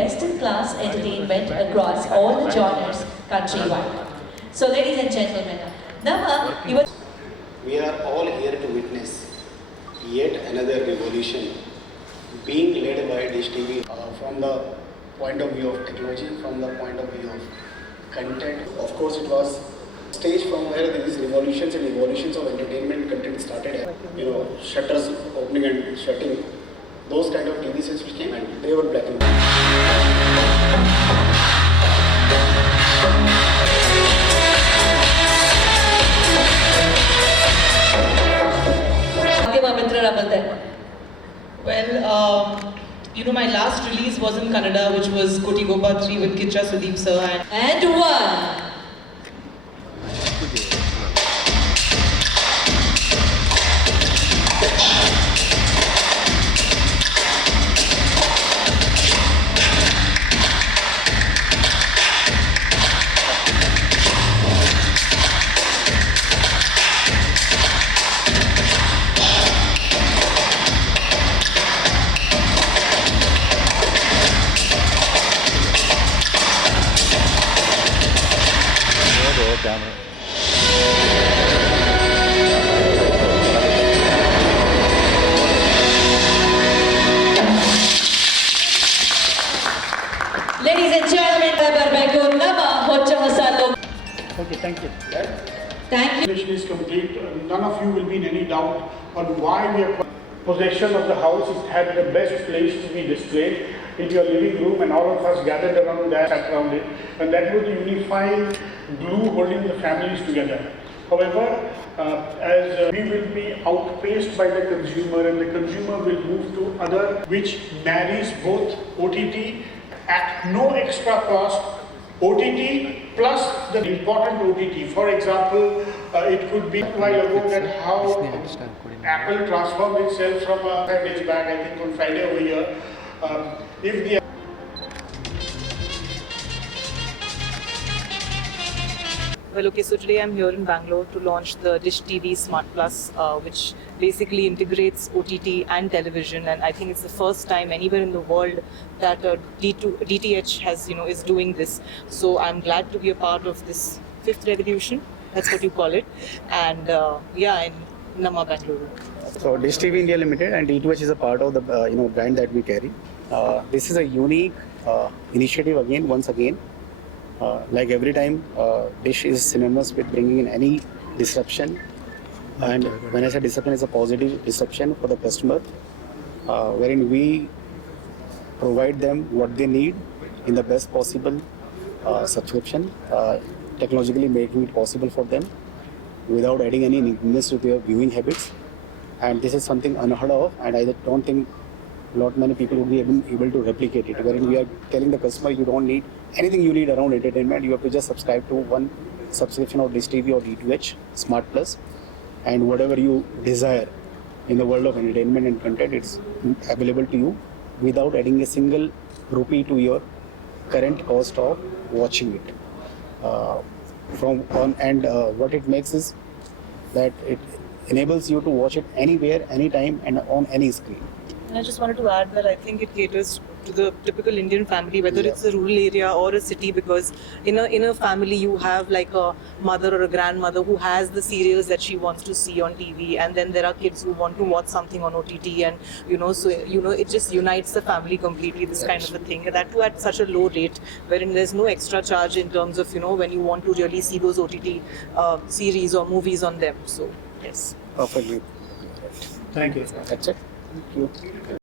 best-in-class entertainment across all the genres countrywide. So, ladies and gentlemen, Nama, you were... We are all here to witness yet another revolution being led by Dish TV from the point of view of technology, from the point of view of content. Of course, it was stage from where these revolutions and evolutions of entertainment content started. Shutters opening and shutting. Those kind of TV sets which came and they were black and white. Well, my last release was in Kannada, which was Koti Gopa 3 with Kicha Sudeep sir. And one. Camera. Ladies and gentlemen, Okay, thank you. thank you. Mission is complete. None of you will be in any doubt on why we are possession of the house. It had the best place to be displayed in your living room, and all of us gathered around that, sat around it, and that was the unifying glue holding the families together. However, as we will be outpaced by the consumer, and the consumer will move to other, which marries both OTT at no extra cost, OTT plus the important OTT. For example, it could be a while ago that how Apple transformed itself from 5 days back, I think on Friday over here. If the Well, okay, so today I'm here in Bangalore to launch the Dish TV Smart Plus, which basically integrates OTT and television, and I think it's the first time anywhere in the world that DTH has, is doing this. So I'm glad to be a part of this fifth revolution. That's what you call it, and in Nama, Bangalore. So Dish TV India Limited and D2H is a part of the brand that we carry. This is a unique initiative once again. Like every time, Dish is synonymous with bringing in any disruption, and when I say disruption, it's a positive disruption for the customer, wherein we provide them what they need in the best possible subscription, technologically making it possible for them without adding any neediness to their viewing habits. And this is something unheard of, and I don't think lot many people would be able to replicate it, wherein we are telling the customer you don't need anything you need around entertainment. You have to just subscribe to one subscription of Dish TV or D2H Smart Plus, and whatever you desire in the world of entertainment and content, it's available to you without adding a single rupee to your current cost of watching it. What it makes is that it enables you to watch it anywhere, anytime, and on any screen. And I just wanted to add that I think it caters to the typical Indian family, whether it's a rural area or a city, because in a family you have like a mother or a grandmother who has the serials that she wants to see on TV, and then there are kids who want to watch something on OTT, and it just unites the family completely, this kind of a thing, and that too at such a low rate, wherein there's no extra charge in terms of when you want to really see those OTT series or movies on them. So yes, Perfectly. thank you. That's it. Thank you.